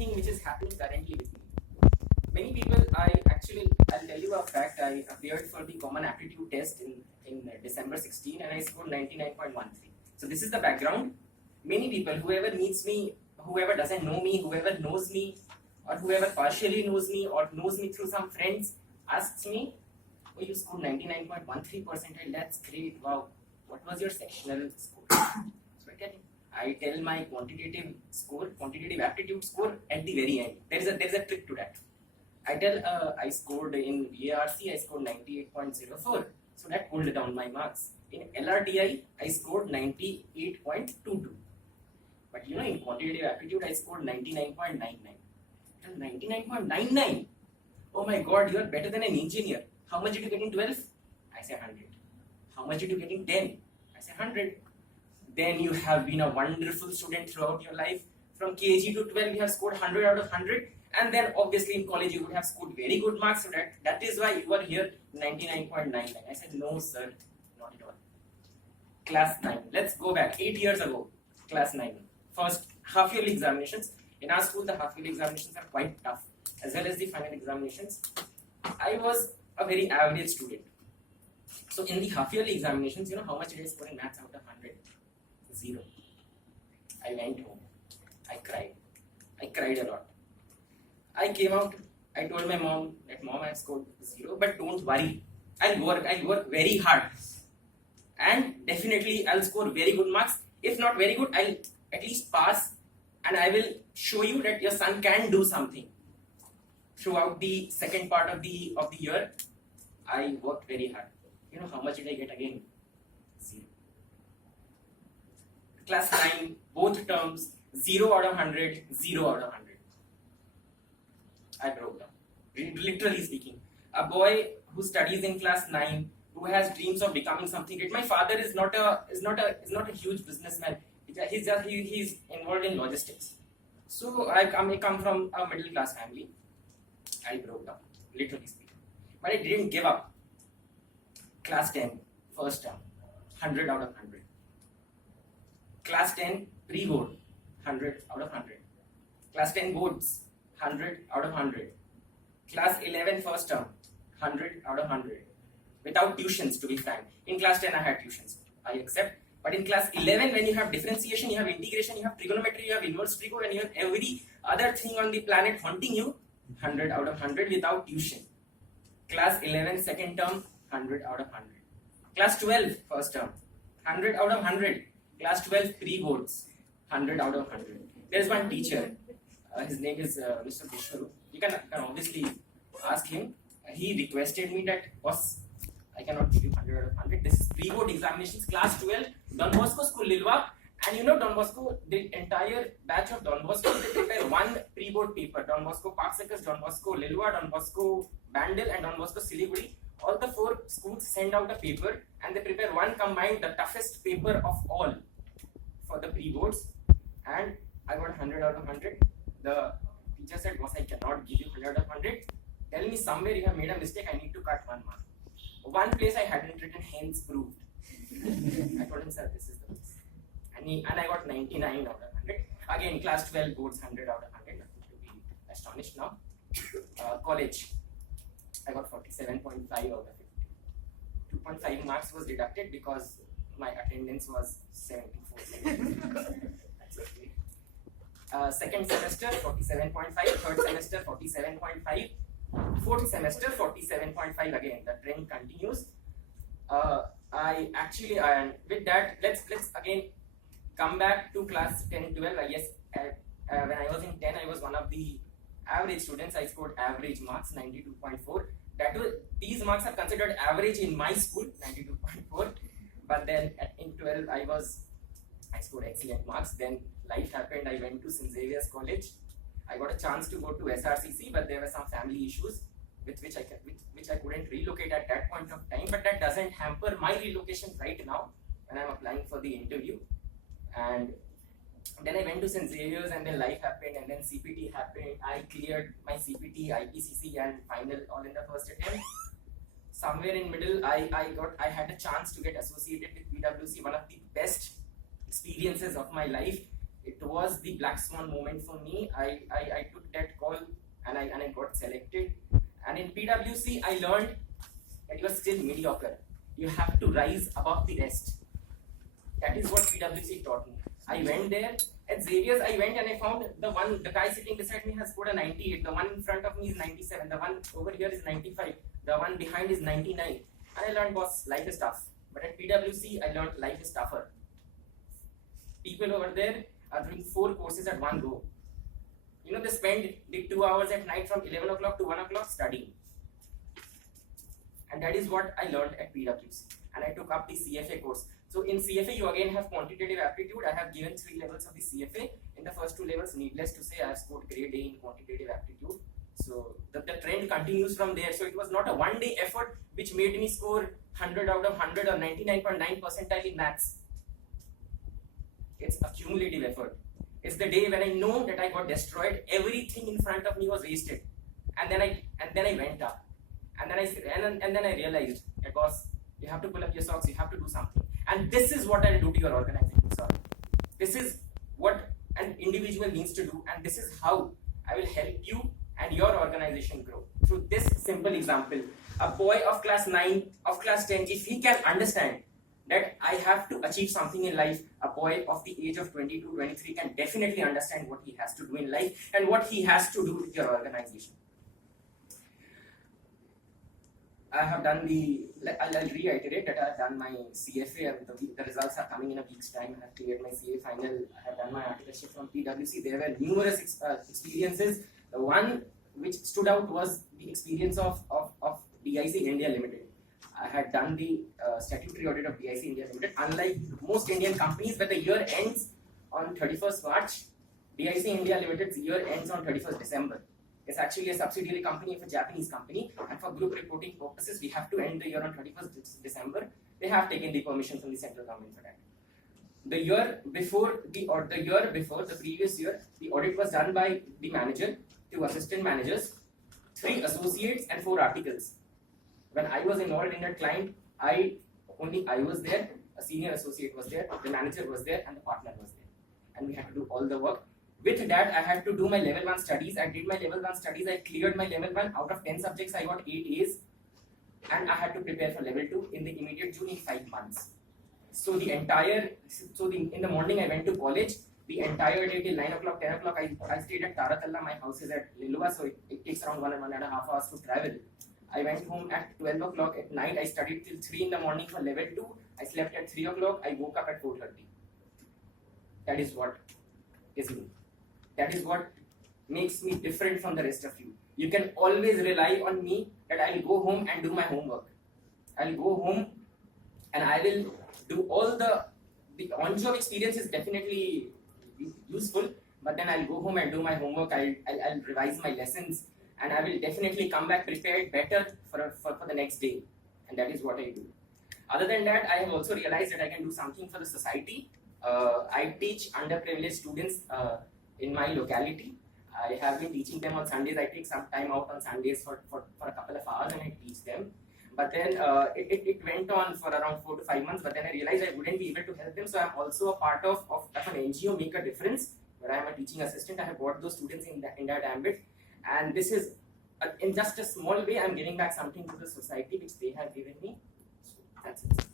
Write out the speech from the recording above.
thing which is happening currently with me. Many people, I'll tell you a fact. I appeared for the common aptitude test in December 16 and I scored 99.13. So this is the background. Many people, whoever meets me, whoever doesn't know me, whoever knows me, or whoever partially knows me or knows me through some friends, asks me, oh, you scored 99.13 percentile, that's great, wow. What was your sectional score? So I tell my quantitative aptitude score at the very end. There's a trick to that. I tell I scored in VARC, I scored 98.04. So that pulled down my marks. In LRTI, I scored 98.22. But in quantitative aptitude, I scored 99.99. And 99.99? Oh my god, you are better than an engineer. How much did you get in 12? I say 100. How much did you get in 10? I say 100. Then you have been a wonderful student throughout your life. From KG to 12, you have scored 100 out of 100. And then obviously in college, you would have scored very good marks. So that is why you are here 99.99. I said, no sir, not at all. Class 9. Let's go back 8 years ago. Class 9. First half-yearly examinations. In our school, the half-yearly examinations are quite tough, as well as the final examinations. I was a very average student. So in the half-yearly examinations, how much did I score in maths out of 100? 0. I went home. I cried. I cried a lot. I came out. I told my mom that mom, I scored 0, but don't worry. I'll work very hard. And definitely I'll score very good marks. If not very good, I'll at least pass. And I will show you that your son can do something. Throughout the second part of the year, I worked very hard. How much did I get again? 0. Class 9, both terms, 0 out of 100, 0 out of 100. I broke down. Literally speaking. A boy who studies in class 9, who has dreams of becoming something great. My father is not a huge businessman. He's involved in logistics. So I come from a middle class family. I broke down, literally speaking. But I didn't give up. Class 10, first term, 100 out of 100. Class 10, pre-board, 100 out of 100. Class 10 boards, 100 out of 100. Class 11, first term, 100 out of 100. Without tuitions, to be frank. In class 10, I had tuitions. I accept. But in class 11, when you have differentiation, you have integration, you have trigonometry, you have inverse trigo, and you have every other thing on the planet haunting you, 100 out of 100 without tuition. Class 11, second term, 100 out of 100. Class 12, first term, 100 out of 100. Class 12, pre-boards, 100 out of 100. There is one teacher, his name is Mr. Vishnu. You can obviously ask him. He requested me that, boss, I cannot give you 100 out of 100. This is pre-board examinations, class 12, Don Bosco School, Lilwa. And Don Bosco, the entire batch of Don Bosco, they prepare one pre-board paper. Don Bosco Parksakers, Don Bosco Lilwa, Don Bosco Bandel, and Don Bosco Siliguri. All the 4 schools send out a paper and they prepare one combined, the toughest paper of all for the pre-boards. And I got 100 out of 100. The teacher said, boss, I cannot give you 100 out of 100. Tell me somewhere you have made a mistake, I need to cut 1 mark. One place I hadn't written, hence proved. I told him, sir, this is the place. And I got 99 out of 100. Again, class 12 boards, 100 out of 100. Nothing to be astonished now. College, I got 47.5 out of 50. 2.5 marks was deducted because my attendance was 74. That's okay. Second semester, 47.5. Third semester, 47.5. Fourth semester, 47.5 again. The trend continues. With that, let's again come back to class 10, 12. When I was in 10, I was one of the average students. I scored average marks, 92.4. These marks are considered average in my school, 92.4. But then in 12, I scored excellent marks. Then life happened. I went to St. Xavier's College. I got a chance to go to SRCC, but there were some family issues with which I couldn't relocate at that point of time. But that doesn't hamper my relocation right now when I'm applying for the interview. And then I went to St. Xavier's, and then life happened, and then CPT happened. I cleared my CPT, IPCC, and final all in the first attempt. Somewhere in middle, I had a chance to get associated with PwC, one of the best experiences of my life. It was the black swan moment for me. I took that call and I got selected. And in PwC, I learned that you are still mediocre. You have to rise above the rest. That is what PwC taught me. I went there. At Xavier's, I went and I found the guy sitting beside me has scored a 98. The one in front of me is 97. The one over here is 95. The one behind is 99. And I learned, boss, life is tough. But at PwC, I learned life is tougher. People over there are doing 4 courses at one go. You know, they spend the 2 hours at night from 11 o'clock to 1 o'clock studying. And that is what I learned at PwC. And I took up the CFA course. So in CFA, you again have quantitative aptitude. I have given 3 levels of the CFA. In the first 2 levels, needless to say, I have scored grade A in quantitative aptitude. So the trend continues from there. So it was not a one-day effort which made me score 100 out of 100 or 99.9 percentile in maths. It's a cumulative effort. It's the day when I know that I got destroyed. Everything in front of me was wasted, and then I went up, and then I realized that, boss, you have to pull up your socks. You have to do something. And this is what I do to your organization, sir. This is what an individual needs to do, and this is how I will help you and your organization grow. Through this simple example, a boy of class 9, of class 10, if he can understand that I have to achieve something in life, a boy of the age of 22, 23 can definitely understand what he has to do in life and what he has to do with your organization. I have done I'll reiterate that I have done my CFA, and the results are coming in a week's time. I have cleared my CA final. I have done my articleship from PwC. There were numerous experiences. The one which stood out was the experience of DIC India Limited. I had done the statutory audit of DIC India Limited. Unlike most Indian companies where the year ends on 31st March, DIC India Limited's year ends on 31st December. It's actually a subsidiary company of a Japanese company, and for group reporting purposes, we have to end the year on 31st December. They have taken the permission from the central government for that. The year before, the previous year, the audit was done by the manager, 2 assistant managers, 3 associates, and 4 articles. When I was involved in that client, only I was there, a senior associate was there, the manager was there, and the partner was there. And we had to do all the work. With that, I had to do my level 1 studies. I did my level 1 studies. I cleared my level 1. Out of 10 subjects, I got 8 A's. And I had to prepare for level 2 in the immediate June in 5 months. So in the morning, I went to college. The entire day till 9 o'clock, 10 o'clock, I stayed at Taratalla. My house is at Lilua, so it takes around 1.5 hours to travel. I went home at 12 o'clock at night. I studied till 3 in the morning for level 2. I slept at 3 o'clock. I woke up at 4:30. That is what is me. That is what makes me different from the rest of you. You can always rely on me that I'll go home and do my homework. I'll go home and I will do all the on-job experience is definitely useful, but then I'll go home and do my homework. I'll revise my lessons, and I will definitely come back prepared better for the next day. And that is what I do. Other than that, I have also realized that I can do something for the society. I teach underprivileged students in my locality. I have been teaching them on Sundays. I take some time out on Sundays for a couple of hours and I teach them. But then it went on for around 4 to 5 months, but then I realized I wouldn't be able to help them. So I'm also a part of an NGO, Make a Difference, where I'm a teaching assistant. I have got those students in that ambit. And this is, in just a small way, I'm giving back something to the society which they have given me. So that's it.